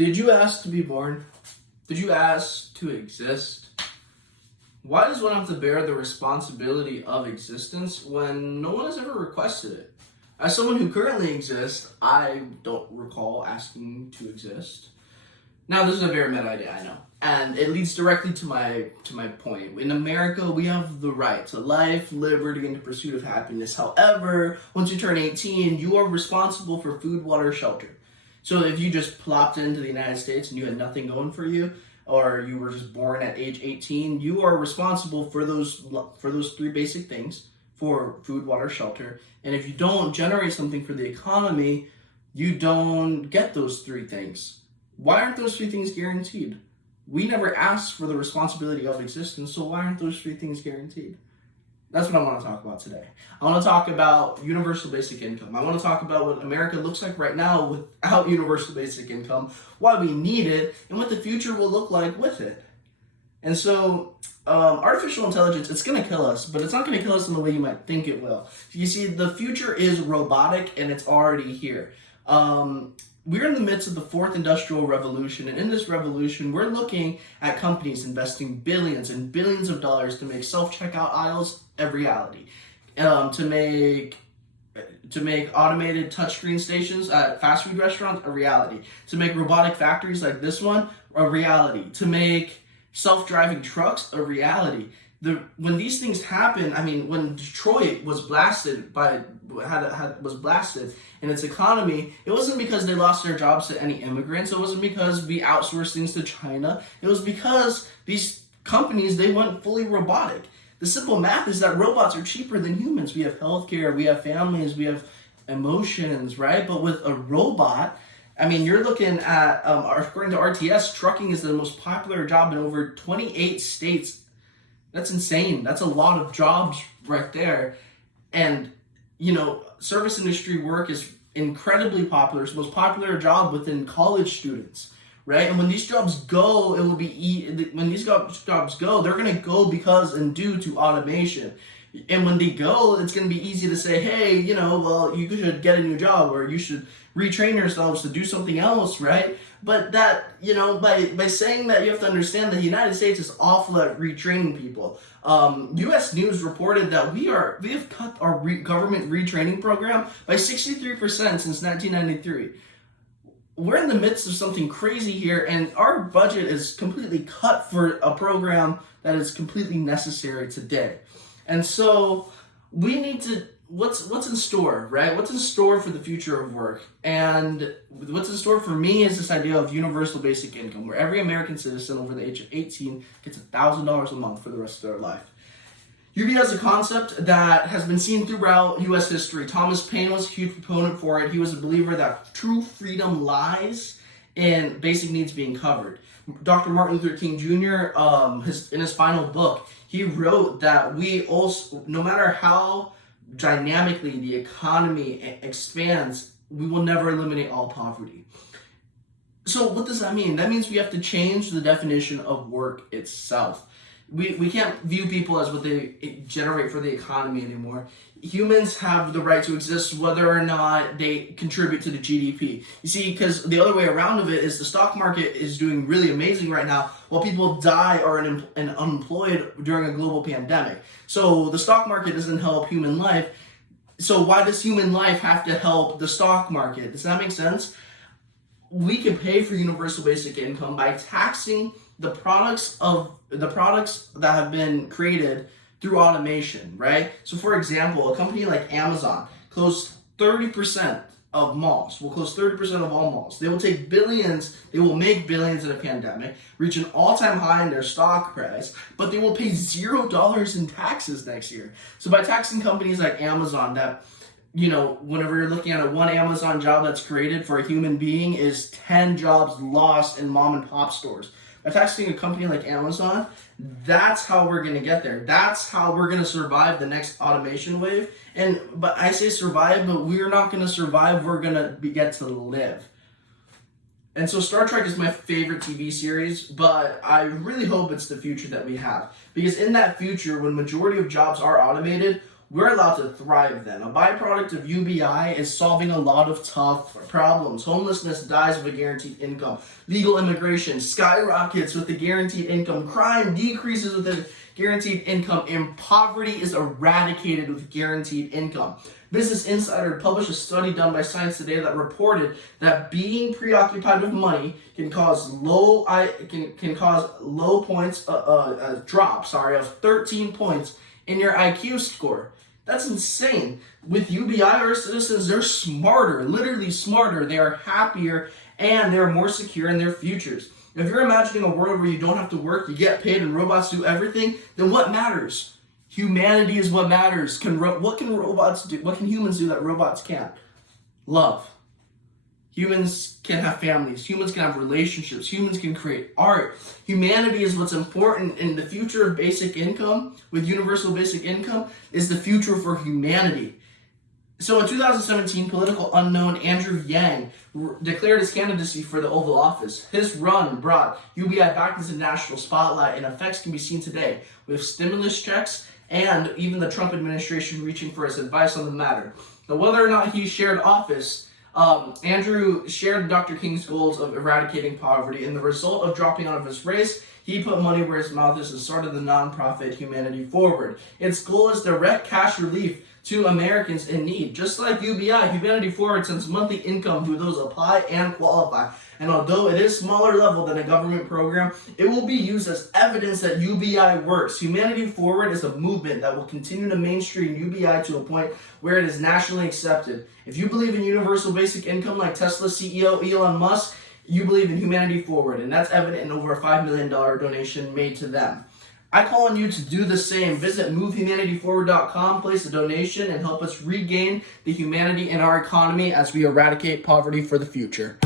Did you ask to be born? Did you ask to exist? Why does one have to bear the responsibility of existence when no one has ever requested it? As someone who currently exists, I don't recall asking to exist. Now, this is a very meta idea, I know, and it leads directly to my point. In America, we have the right to life, liberty, and the pursuit of happiness. However, once you turn 18, you are responsible for food, water, shelter. So if you just plopped into the United States and you had nothing going for you, or you were just born at age 18, you are responsible for those three basic things, for food, water, shelter. And if you don't generate something for the economy, you don't get those three things. Why aren't those three things guaranteed? We never asked for the responsibility of existence, so why aren't those three things guaranteed? That's what I want to talk about today. I want to talk about universal basic income. I want to talk about what America looks like right now without universal basic income, why we need it, and what the future will look like with it. And so, artificial intelligence, it's going to kill us, but it's not going to kill us in the way you might think it will. You see, the future is robotic, and it's already here. We're in the midst of the fourth industrial revolution, and in this revolution, we're looking at companies investing billions and billions of dollars to make self-checkout aisles a reality, to make automated touchscreen stations at fast food restaurants a reality, to make robotic factories like this one a reality, to make self-driving trucks a reality. When these things happen, I mean, when Detroit was blasted was blasted in its economy, it wasn't because they lost their jobs to any immigrants. It wasn't because we outsourced things to China. It was because these companies, they went fully robotic. The simple math is that robots are cheaper than humans. We have healthcare, we have families, we have emotions, right? But with a robot, I mean, you're looking at, according to RTS, trucking is the most popular job in over 28 states. That's insane. That's a lot of jobs right there. And, service industry work is incredibly popular. It's the most popular job within college students, right? And when these jobs go, when these jobs go, they're going to go because and due to automation. And when they go, it's going to be easy to say, hey, you should get a new job, or you should retrain yourselves to do something else, right? But that, by saying that, you have to understand that the United States is awful at retraining people. U.S. News reported that we have cut our government retraining program by 63% since 1993. We're in the midst of something crazy here, and our budget is completely cut for a program that is completely necessary today. And so we need to, what's in store, right? What's in store for the future of work? And what's in store for me is this idea of universal basic income, where every American citizen over the age of 18 gets $1,000 a month for the rest of their life. UBI is a concept that has been seen throughout U.S. history. Thomas Paine was a huge proponent for it. He was a believer that true freedom lies in basic needs being covered. Dr. Martin Luther King Jr., in his final book, he wrote that we also, no matter how dynamically the economy expands, we will never eliminate all poverty. So what does that mean? That means we have to change the definition of work itself. We can't view people as what they generate for the economy anymore. Humans have the right to exist whether or not they contribute to the GDP. You see, because the other way around of it is the stock market is doing really amazing right now while people die or are unemployed during a global pandemic. So the stock market doesn't help human life. So why does human life have to help the stock market? Does that make sense? We can pay for universal basic income by taxing the products that have been created through automation, right? So for example, a company like Amazon closed 30% of malls, will close 30% of all malls. They will make billions in a pandemic, reach an all-time high in their stock price, but they will pay $0 in taxes next year. So by taxing companies like Amazon that, whenever you're looking at one Amazon job that's created for a human being is 10 jobs lost in mom and pop stores. By taxing a company like Amazon, that's how we're going to get there. That's how we're going to survive the next automation wave. But I say survive, but we're not going to survive. We're going to get to live. And so Star Trek is my favorite TV series, but I really hope it's the future that we have. Because in that future, when majority of jobs are automated, we're allowed to thrive then. A byproduct of UBI is solving a lot of tough problems. Homelessness dies with a guaranteed income. Legal immigration skyrockets with a guaranteed income. Crime decreases with a guaranteed income. And poverty is eradicated with guaranteed income. Business Insider published a study done by Science Today that reported that being preoccupied with money can cause drops of 13 points in your IQ score. That's insane. With UBI, our citizens, they're smarter, literally smarter. They are happier and they're more secure in their futures. If you're imagining a world where you don't have to work, you get paid, and robots do everything, then what matters? Humanity is what matters. What can robots do? What can humans do that robots can't? Love. Humans can have families. Humans can have relationships. Humans can create art. Humanity is what's important, and the future of basic income, with universal basic income, is the future for humanity. So in 2017, political unknown Andrew Yang declared his candidacy for the Oval Office. His run brought UBI back into the national spotlight, and effects can be seen today with stimulus checks and even the Trump administration reaching for his advice on the matter. Now, whether or not he shared office, Andrew shared Dr. King's goals of eradicating poverty, and the result of dropping out of his race, he put money where his mouth is and started the nonprofit Humanity Forward. Its goal is direct cash relief to Americans in need. Just like UBI, Humanity Forward sends monthly income to those apply and qualify. And although it is smaller level than a government program, it will be used as evidence that UBI works. Humanity Forward is a movement that will continue to mainstream UBI to a point where it is nationally accepted. If you believe in universal basic income like Tesla CEO Elon Musk, you believe in Humanity Forward, and that's evident in over a $5 million donation made to them. I call on you to do the same. Visit MoveHumanityForward.com, place a donation, and help us regain the humanity in our economy as we eradicate poverty for the future.